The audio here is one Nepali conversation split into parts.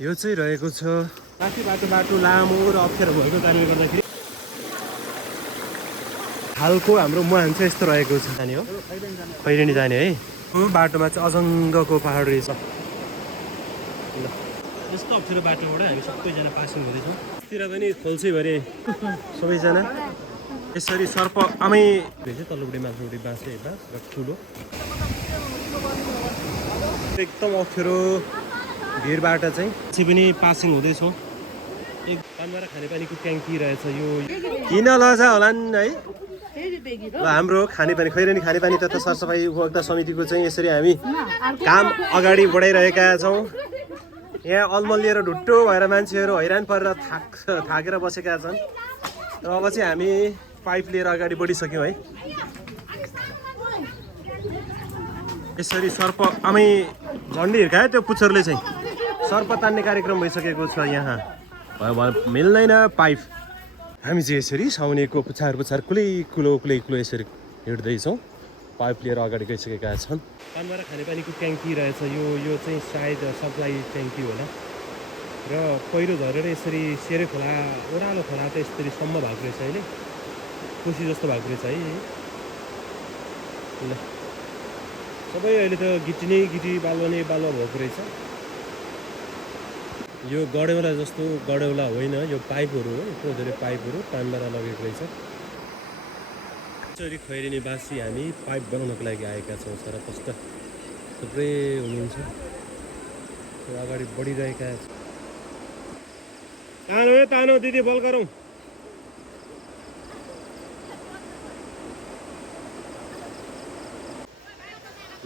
यो चाहिँ रहेको छ माथि बाटो लामो र अप्ठ्यारो भएको कारणले गर्दाखेरि हालको हाम्रो मुहान चाहिँ यस्तो रहेको छ जाने हो खैरेनी जाने है यो बाटोमा चाहिँ अजङ्गको पहाड रहेछ ल यस्तो अप्ठ्यारो बाटोबाट हामी सबैजना पासिङ हुँदैछौँ तिर पनि खोल्छै भरे सबैजना यसरी सर्प आमै रहेछ तल्लोपट्टि माथिल्लोपट्टि बाँस र ठुलो एकदम अप्ठ्यारो भिरबाट चाहिँ पछि पनि पासिङ हुँदैछौँ एक पानबाट खानेपानीको ट्याङ्की रहेछ यो किन लज होलान् है ल हाम्रो खानेपानी खैरेनी खानेपानी तथा सरसफाइ उपभोक्ता समितिको चाहिँ यसरी हामी काम अगाडि बढाइरहेका छौँ यहाँ अलमलिएर ढुट्टो भएर मान्छेहरू हैरान परेर थाकेर बसेका छन् र अब चाहिँ हामी पाइप लिएर अगाडि बढिसक्यौँ है यसरी सर्प आमै झन्डी हिर्कायो त्यो पुच्छरले चाहिँ सर्प तान्ने कार्यक्रम भइसकेको छ यहाँ मिल्दैन पाइप हामी चाहिँ यसरी साउनेको पुछार कुलो यसरी हिँड्दैछौँ पाइप लिएर अगाडि गइसकेका छन् पानबाट खानेपानीको ट्याङ्की रहेछ यो चाहिँ सायद सप्लाई ट्याङ्की होला र पहिरो झरेर यसरी सेरे खोला ओह्रालो खोला त यसरी सम्म भएको रहेछ अहिले कोसी जस्तो भएको रहेछ है ल सबै अहिले त गिटी बालुवा भएको रहेछ यो गडेउला जस्तो गडेउला होइन यो पाइपहरू हो यत्रो धेरै पाइपहरू पानबाट लगेको रहेछ यसरी खैरेनीवासी हामी पाइप बनाउनको लागि आएका छौँ सरप्रष्ट थुप्रै हुनुहुन्छ अगाडि बढिरहेका तानो दिदी बल गरौँ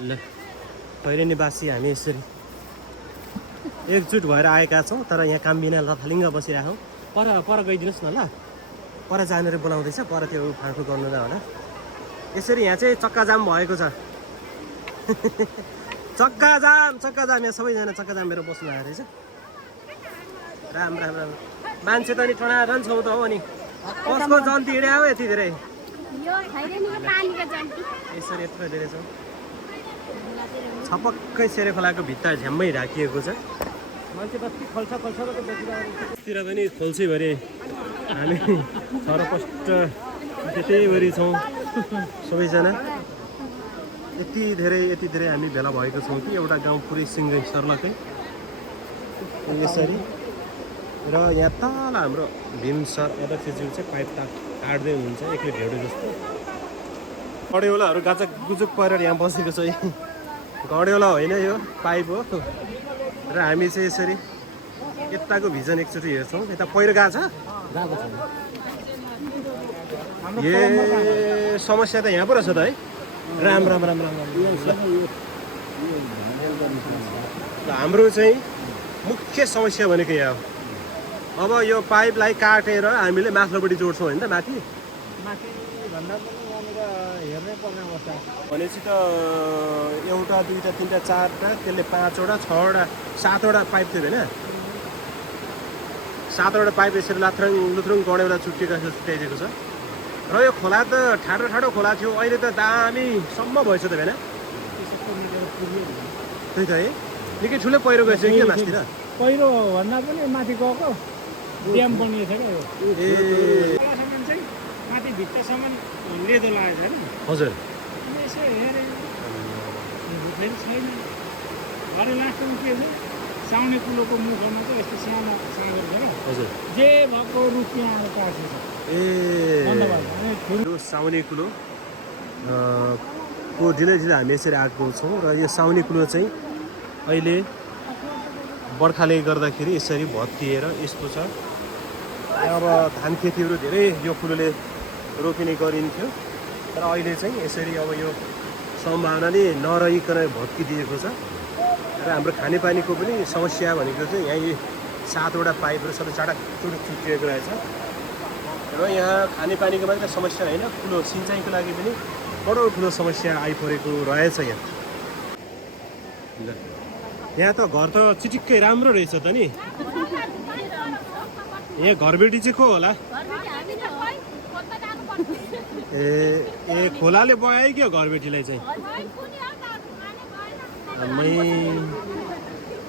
ल खैरेनीवासी हामी यसरी एकजुट भएर आएका छौँ तर यहाँ काम बिना लथालिङ्ग बसिरहेको पर गइदिनुहोस् न ल पर जानेर बोलाउँदैछ पर त्यो फाँडफुँड गर्नु न होला यसरी यहाँ चाहिँ चक्का जाम भएको छ चक्का जाम यहाँ सबैजना चक्का जाम मेरो बस्नु आएको रहेछ राम मान्छे त नि टनाटन छौ त हो नि कसको जन्ती हिँड्या हो यति धेरै यसरी यत्रो धेरै छ छपक्कै सेरे खोलाको भित्ता झ्याम्मै ढाकिएको छ मान्छे बस्ती तिर पनि खोल्छै भरे हामी सरप्रष्ट त्यतैभरि छौँ सबैजना यति धेरै हामी भेला भएको छौँ कि एउटा गाउँ पुरै सिङ्गै सर्लकै यसरी र यहाँ तल हाम्रो भीम सर अध्यक्षज्यू चाहिँ पाइप काट्दै हुनुहुन्छ एक्लै ढेउडो जस्तो गडेउलाहरू गाचक गुजुक परेर यहाँ बसेको छ गडेउला होइन यो पाइप हो र हामी चाहिँ यसरी यताको भिजन एकचोटि हेर्छौँ यता पहिरो गएको छ ए समस्या त यहाँ पो रहेछ त है राम हाम्रो चाहिँ मुख्य समस्या भनेको यहाँ हो अब यो पाइपलाई काटेर हामीले माथिल्लोपट्टि जोड्छौँ होइन त माथि भनेपछि त एउटा दुईवटा तिनवटा चारवटा त्यसले 5वटा 6वटा 7वटा पाइप थियो होइन 7वटा पाइप यसरी लुथ्रुङ गडेउला छुट्याइदिएको छ र यो खोला त ठाडो खोला थियो अहिले त दामीसम्म भएछ त होइन त्यही त है निकै ठुलो पहिरो गएछ कि माथितिर पहिरो भन्दा पनि माथि गएको ड्याम बनिएको छ क्या यो माथि भित्तासम्म लेदो लागेको छ नि हजुर यसो हेरेँ छैन घरे लास्टमा के हो साउने कुलोको मुखमा चाहिँ यस्तो सानो सागर छ क्या हजुर जे भएको रुख यहाँ आएर काटेको छ यो साउने कुलो को ढिलै हामी यसरी आएको छौँ र यो साउने कुलो चाहिँ अहिले बर्खाले गर्दाखेरि यसरी भत्किएर यस्तो छ अब धान खेतीहरू धेरै यो कुलोले रोपिने गरिन्थ्यो तर अहिले चाहिँ यसरी अब यो सम्भावनाले नरहिकन भत्किदिएको छ र हाम्रो खानेपानीको पनि समस्या भनेको चाहिँ यहाँ 7वटा पाइपहरू सबै चुरुक चुटिएको रहेछ र यहाँ खानेपानीको मात्रै समस्या होइन ठुलो सिँचाइको लागि पनि बडो ठुलो समस्या आइपरेको रहेछ यहाँ त घर त चिटिक्कै राम्रो रहेछ त नि यहाँ घरबेटी चाहिँ को होला ए खोलाले बगायो क्या घरबेटीलाई चाहिँ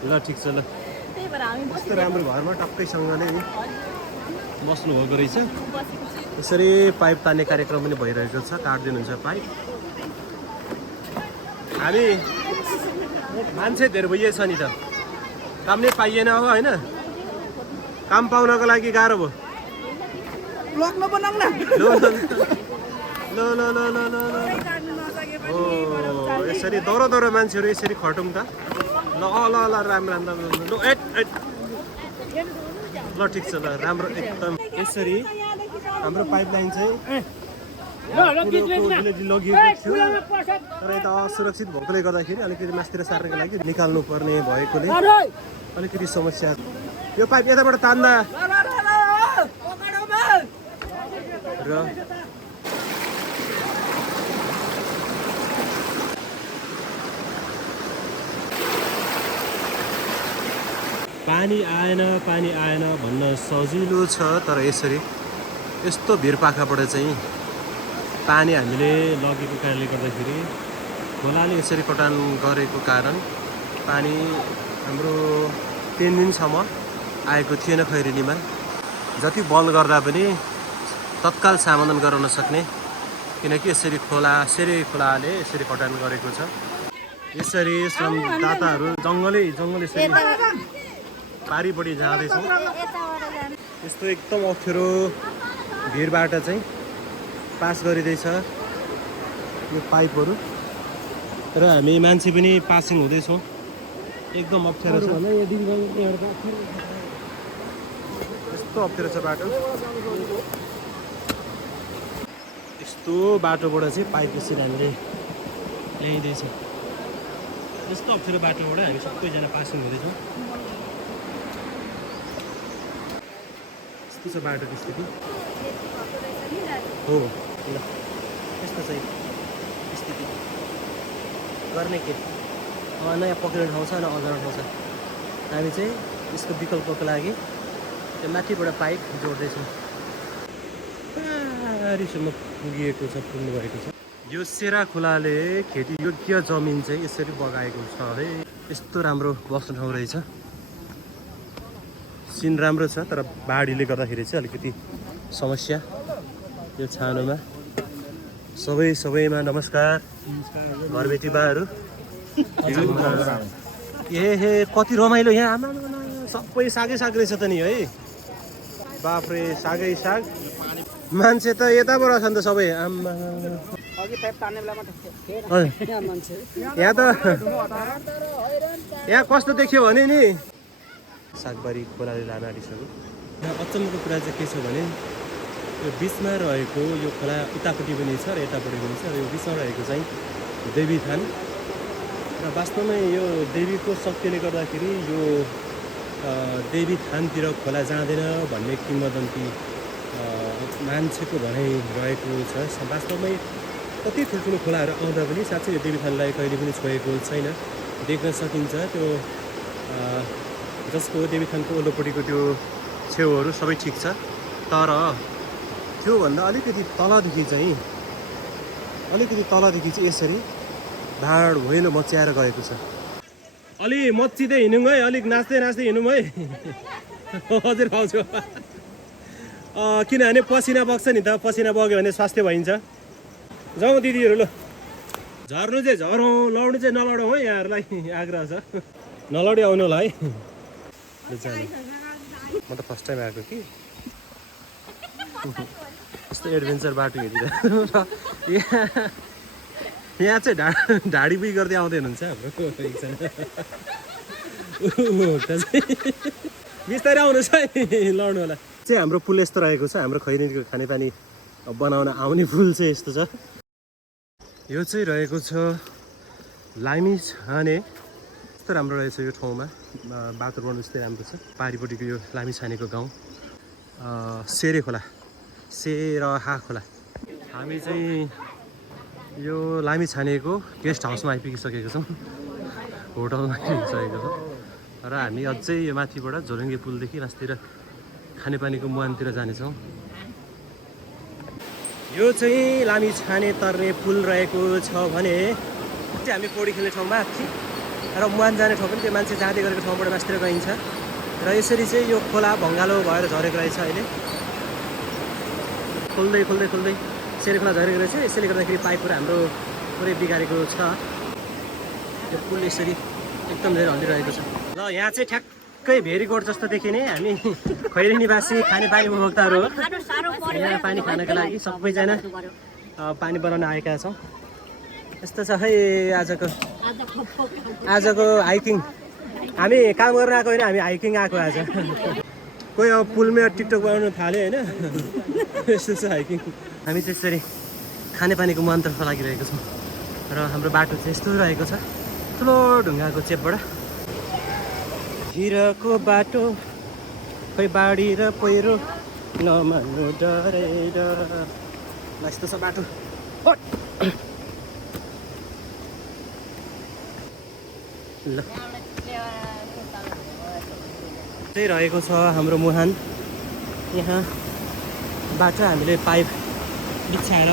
ल ठिक छ ल यस्तो राम्रो घरमा टक्कैसँगले बस्नु भएको रहेछ। यसरी पाइप तान्ने कार्यक्रम पनि भइरहेको छ, काट्दिनुहुन्छ पाइप। हामी मान्छे धेरै भइएछ नि त, काम नै पाइएन अब होइन, काम पाउनको लागि गाह्रो भयो। ल ल ल ल ल ओ यसरी दौरो मान्छेहरू यसरी खटौँ त। ल ल ल राम्रो राम्रो ल एट एट ल ठिक छ ल राम्रो एकदम। यसरी हाम्रो पाइपलाइन चाहिँ लगिएको थियो, तर यता असुरक्षित भएकोले गर्दाखेरि अलिकति मासतिर सार्नको लागि निकाल्नु पर्ने भएकोले अलिकति समस्या। यो पाइप यताबाट तान्दा र पानी आएन भन्न सजिलो छ, तर यसरी यस्तो भिरपाखाबाट चाहिँ पानी हामीले लगेको कारणले गर्दाखेरि खोलाले यसरी कटान गरेको कारण पानी हाम्रो 3 दिनसम्म आएको थिएन खैरेनीमा। जति बन्द गर्दा पनि तत्काल समाधान गराउन सक्ने, किनकि यसरी खोलाले यसरी कटान गरेको छ। यसरी श्रमदाताहरू जङ्गलै यसरी पारिपट्टि जाँदैछौँ। यस्तो एकदम अप्ठ्यारो भिरबाट चाहिँ पास गरिँदैछ यो पाइपहरू, र हामी मान्छे पनि पासिङ हुँदैछौँ। एकदम अप्ठ्यारो छ, यस्तो अप्ठ्यारो छ बाटो। यस्तो बाटोबाट चाहिँ पाइप यसरी हामीले ल्याइँदैछौँ। यस्तो अप्ठ्यारो बाटोबाट हामी सबैजना पासिङ हुँदैछौँ। यस्तो छ बाटोको स्थिति हो। ल यस्तो चाहिँ स्थिति गर्ने के, नयाँ पक्रिने ठाउँ छ न अगाउने ठाउँ छ। हामी चाहिँ यसको विकल्पको लागि त्यो माथिबाट पाइप जोड्दैछौँ। पारीसम्म पुगिएको छ, पुग्नु भएको छ। यो सेरा खोलाले खेती योग्य जमिन चाहिँ यसरी बगाएको छ है। यस्तो राम्रो बस्ने ठाउँ रहेछ। सिन राम्रो छ, तर बाढीले गर्दाखेरि चाहिँ अलिकति समस्या। यो छानोमा सबैमा नमस्कार। घरबेटी बाहरू हे कति रमाइलो यहाँ। आमा सबै सागै रहेछ त नि है। बाफ्रे सागै साग। मान्छे त यताबाट छ नि त सबै। आमा यहाँ कस्तो देख्यो भने नि सागबारी खोलाले लान आँटिसक्यो। यहाँ अचम्मको कुरा चाहिँ के छ भने यो बिचमा रहेको यो खोला उतापट्टि पनि छ र यतापट्टि पनि छ, र यो बिचमा रहेको चाहिँ देवीथान। र वास्तवमै यो देवीको शक्तिले गर्दाखेरि यो देवीथानतिर खोला जाँदैन भन्ने किंवदन्ती मान्छेको भनाइ रहेको छ। वास्तवमै कति ठुल्ठुलो खोलाहरू आउँदा पनि साँच्चै यो देवीथानलाई कहिले पनि छोएको छैन, देख्न सकिन्छ। त्यो जसको देवीथानको वल्लोपट्टिको त्यो छेउहरू सबै ठिक छ, तर त्योभन्दा अलिकति तलदेखि चाहिँ यसरी भाड भैलो मच्याएर गएको छ। अलि मच्चिँदै हिँडौँ है, अलिक नाच्दै हिँडौँ है। हजुर आउँछु। किनभने पसिना बग्छ नि त, पसिना बग्यो भने स्वास्थ्य भइन्छ। जाउँ दिदीहरू, ल झर्नु चाहिँ झरौँ, लड्नु चाहिँ नलडौँ है। यहाँहरूलाई आग्रह छ, नलडी आउनु होला है। म त फर्स्ट टाइम आएको कि यस्तो एडभेन्चर बाटो हेरिरहेको। यहाँ चाहिँ ढाडी बुई गर्दै आउँदै हुनुहुन्छ हाम्रो एकजना। बिस्तारै आउनुहोस् है, लड्नु होला। चाहिँ हाम्रो पुल यस्तो रहेको छ। हाम्रो खैरेनीको खानेपानी बनाउन आउने पुल चाहिँ यस्तो छ। यो चाहिँ रहेको छ लामी छाने। यस्तो राम्रो रहेछ यो ठाउँमा, वातावरण यस्तै राम्रो छ। पारिपट्टिको यो लामी छानेको गाउँ सेरे खोला, सेरहा खोला। हामी चाहिँ यो लामी छानेको गेस्ट हाउसमा आइपुगिसकेको छौँ, होटलमा आइपुगिसकेको छौँ। र हामी अझै यो माथिबाट झोलुङ्गे पुलदेखि मासतिर खानेपानीको मुहानतिर जानेछौँ। यो चाहिँ लामी छाने तर्ने पुल रहेको छ भने चाहिँ हामी पौडी खेल्ने ठाउँमा र मुहान जाने ठाउँ पनि त्यो मान्छे जाँदै गरेको ठाउँबाट मासतिर गइन्छ। र यसरी चाहिँ यो खोला भङ्गालो भएर झरेको रहेछ अहिले खोल्दै खोल्दै खोल्दै यसरी खोला झरेको रहेछ यसैले गर्दाखेरि पाइपहरू हाम्रो पुरै बिगारेको छ यो पुल यसरी एकदम धेरै हल्लिरहेको छ ल यहाँ चाहिँ ठ्याक्कै भेरीकोट जस्तो देखिने हामी खैरेनीवासी खानेपानी उपभोक्ताहरू हो यहाँ पानी खानको लागि सबैजना पानी बनाउन आएका छौँ यस्तो छ है आजको हाइकिङ हामी काम गर्न आएको होइन हामी हाइकिङ आएको आज कोही अब पुलमा टिकटक बनाउनु थाल्यो होइन यस्तो छ हाइकिङ हामी त्यसरी खानेपानीको मुहानतर्फ लागिरहेको छौँ र हाम्रो बाटो चाहिँ यस्तो रहेको छ ठुलो ढुङ्गाको चेपबाट हिरको बाटो खोइ बाढी र पहिरो नमान्नु डरेर यस्तो छ बाटो ल चाहिँ रहेको छ हाम्रो मुहान यहाँबाट हामीले पाइप बिछाएर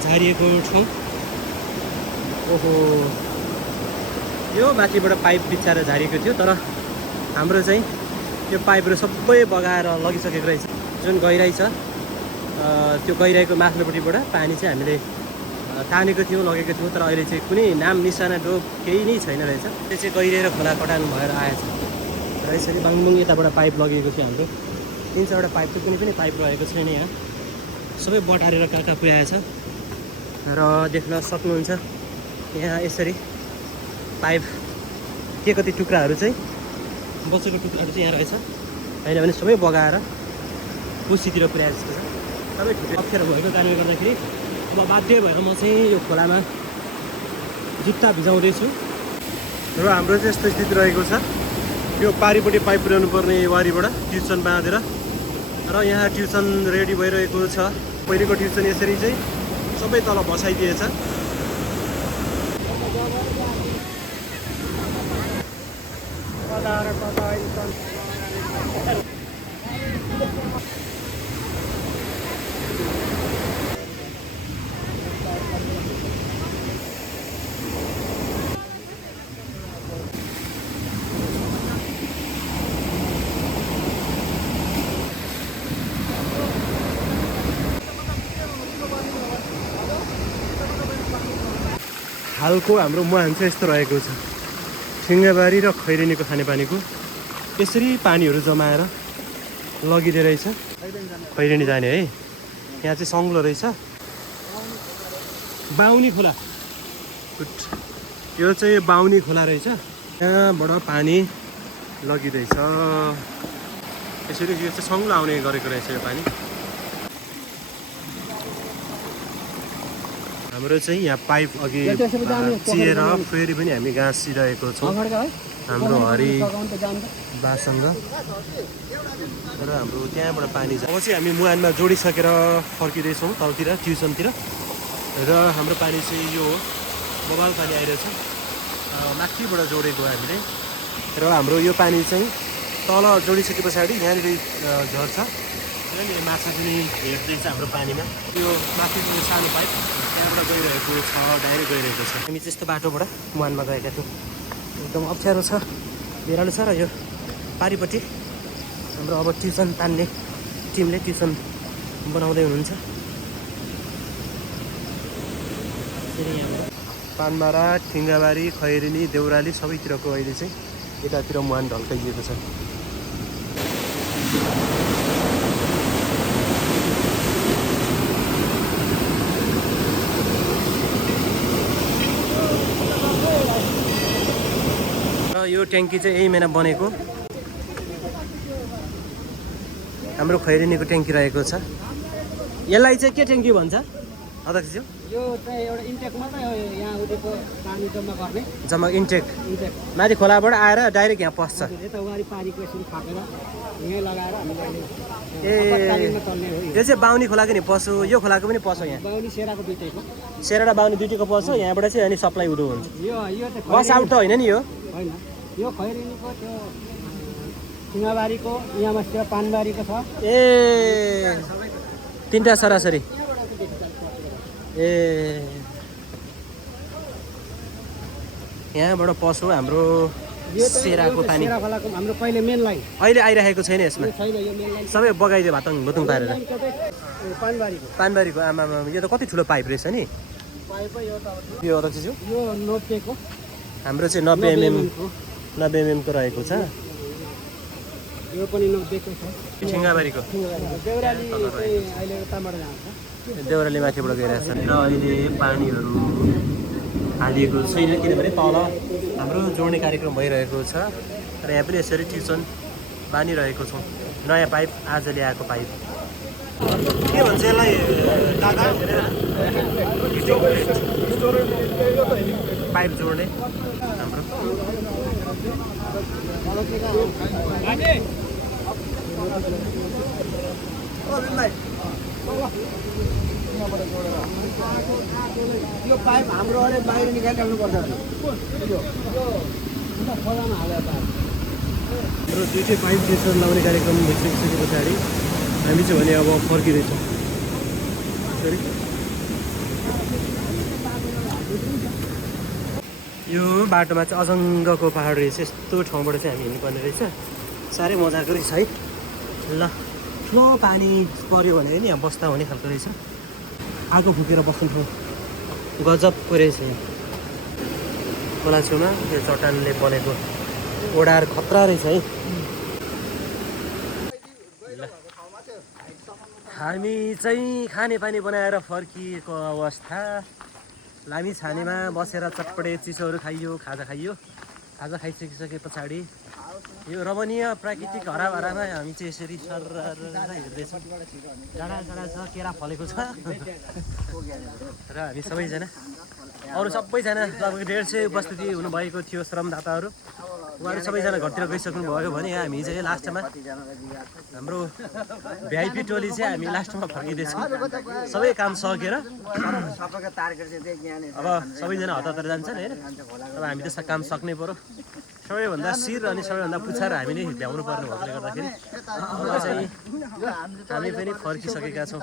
झारिएको छौँ ओहो यो माथिबाट पाइप बिछाएर झारिएको थियो तर हाम्रो चाहिँ यो पाइपहरू सबै बगाएर लगिसकेको रहेछ जुन गहिराइ छ त्यो गहिराइको माथिल्लोपट्टिबाट पानी चाहिँ हामीले तानेको थियौँ लगेको थियौँ तर अहिले चाहिँ कुनै नाम निशाना डोब केही नै छैन रहेछ त्यो चाहिँ गहिरिएर खोला कटान भएर आएछ र यसरी बाङबुङ यताबाट पाइप लगेको थियो हाम्रो 3-4वटा पाइप चाहिँ कुनै पनि पाइप रहेको छैन यहाँ सबै बटारेर कहाँ पुर्याएछ र देख्न सक्नुहुन्छ यहाँ यसरी पाइप के कति टुक्राहरू चाहिँ बचेको टुक्राहरू चाहिँ यहाँ रहेछ होइन भने सबै बगाएर कोसीतिर पुर्याए जस्तो छ सबै ठुलो अप्ठ्यारो भएको कारणले गर्दाखेरि अब बाध्य भएर म चाहिँ यो खोलामा जुत्ता भिजाउँदैछु र हाम्रो चाहिँ यस्तो स्थिति रहेको छ यो पारिपट्टि पाइप पुर्याउनु पर्ने वारीबाट ट्युसन बाँधेर र यहाँ ट्युसन रेडी भइरहेको छ पहिलेको ट्युसन यसरी चाहिँ सबै तल बसाइदिएछ हालको हाम्रो मुहान चाहिँ यस्तो रहेको छ ठिङ्गाबारी र खैरेनीको खानेपानीको यसरी पानीहरू जमाएर लगिदिए रहेछ खैरेनी जाने है यहाँ चाहिँ सङ्लो रहेछ बाहुनी खोला यो चाहिँ बाहुनी खोला रहेछ यहाँबाट पानी लगिँदैछ यसरी यो चाहिँ सङ्लो आउने गरेको रहेछ यो पानी हाम्रो चाहिँ यहाँ पाइप अघि चिएर फेरि पनि हामी गाँसिरहेको छौँ हाम्रो हरि बासँग र हाम्रो त्यहाँबाट पानी छ अब चाहिँ हामी मुहानमा जोडिसकेर फर्किँदैछौँ तलतिर ट्युसनतिर र हाम्रो पानी चाहिँ यो बबाल पानी आइरहेछ माथिबाट जोडेको हामीले र हाम्रो यो पानी चाहिँ तल जोडिसके पछाडि यहाँनिर झर्छ यहाँनिर माछा पनि हेर्दैछ हाम्रो पानीमा यो माथि सानो पाइप त्यहाँबाट गइरहेको छ डाइरेक्ट गइरहेको छ हामी त्यस्तो बाटोबाट मुहानमा गएका थियौँ एकदम अप्ठ्यारो छ भिरालो छ र यो पारिपट्टि हाम्रो अब ट्युसन तान्ने टिमले ट्युसन बनाउँदै हुनुहुन्छ पानबारा ठिङ्गाबारी खैरेनी देउराली सबैतिरको अहिले चाहिँ यतातिर मुहान ढल्काइएको छ यो ट्याङ्की चाहिँ यही महिना बनेको हाम्रो खैरेनीको ट्याङ्की रहेको छ यसलाई चाहिँ के ट्याङ्की भन्छ अध्यक्षज्यू यो चाहिँ एउटा इन्टेक मात्रै हो यहाँ उठेको पानी जम्मा गर्ने जम्मा इन्टेक माथि खोलाबाट आएर डाइरेक्ट यहाँ पस्छ यता वारी पानीको यसरी फाटेर यहीँ लगाएर हामीले ए यो चाहिँ बाहुनी खोलाको नि पसो यो खोलाको पनि पसो यहाँ बाहुनी सेराको दुईटैको सेरा र बाहुनी दुईटैको पसो यहाँबाट चाहिँ अनि सप्लाई उठो हुन्छ यो चाहिँ बस आउट त होइन नि यो होइन यो खैरेनीको त्यो ठिङ्गाबारीको यहाँ माथि पानबारीको छ ए तिनवटा सरासरी ए यहाँबाट पसो हाम्रो सेराको पानी सेरा खोलाको हाम्रो पहिले मेन लाइन अहिले आइरहेको छैन यसमा छैन यो मेन लाइन सबै बगाइदियो भातङ भुतुङ पारेर पानबारीको पानबारीको आमामा यो त कति ठुलो पाइप रहेछ नि पाइपै यो त यो अध्यक्षज्यू यो 90 को हाम्रो चाहिँ 90 mm को रहेको छ यो पनि 90 को छ सिंगाबारीको देउराली चाहिँ अहिले उताबाट जान्छ देउराली माथिबाट गइरहेको छ र अहिले पानीहरू हालिएको छैन किनभने तल हाम्रो जोड्ने कार्यक्रम भइरहेको छ र यहाँ पनि यसरी ट्युसन बानिरहेको छौँ नयाँ पाइप आज ल्याएको पाइप के भन्छ यसलाई दादा पाइप जोड्ने हाम्रो यो पाइप हाम्रो अरे बाहिर निकालिराख्नु पर्छ हाम्रो दुईटै पाइप ट्युसन लाउने कार्यक्रम भइसके पछाडि हामी चाहिँ भने अब फर्किँदैछौँ यो बाटोमा चाहिँ अजङ्गको पहाड रहेछ यस्तो ठाउँबाट चाहिँ हामी हिँड्नुपर्ने रहेछ साह्रै मजाको रहेछ है ल ठुलो पानी पऱ्यो भने नि यहाँ बस्दा हुने खालको रहेछ आगो फुकेर बस्नु ठाउँ गजबको रहेछ यहाँ खोला छेउमा यो चट्टानले बनेको ओडार खतरा रहेछ है हामी चाहिँ खानेपानी बनाएर फर्किएको अवस्था लामी छानेमा बसेर चटपटे चिसोहरू खाइयो खाजा खाजा खाइसकिसके पछाडि यो रमणीय प्राकृतिक हराभरामा हामी चाहिँ यसरी सर हिँड्दैछौँ डाँडा छ केरा फलेको छ र हामी सबैजना अरू सबैजना लगभग 150 उपस्थिति हुनुभएको थियो श्रमदाताहरू उहाँहरू सबैजना घरतिर गइसक्नु भयो भने हामी चाहिँ लास्टमा हाम्रो भिआइपी टोली चाहिँ हामी लास्टमा फर्किँदैछौँ सबै काम सकेर अब सबैजना हतार जान्छन् होइन अब हामी त काम सक्नै पर्यो सबैभन्दा शिर अनि सबैभन्दा पुच्छार हामी नै भ्याउनु पर्ने भएकोले गर्दाखेरि अब चाहिँ हामी पनि फर्किसकेका छौँ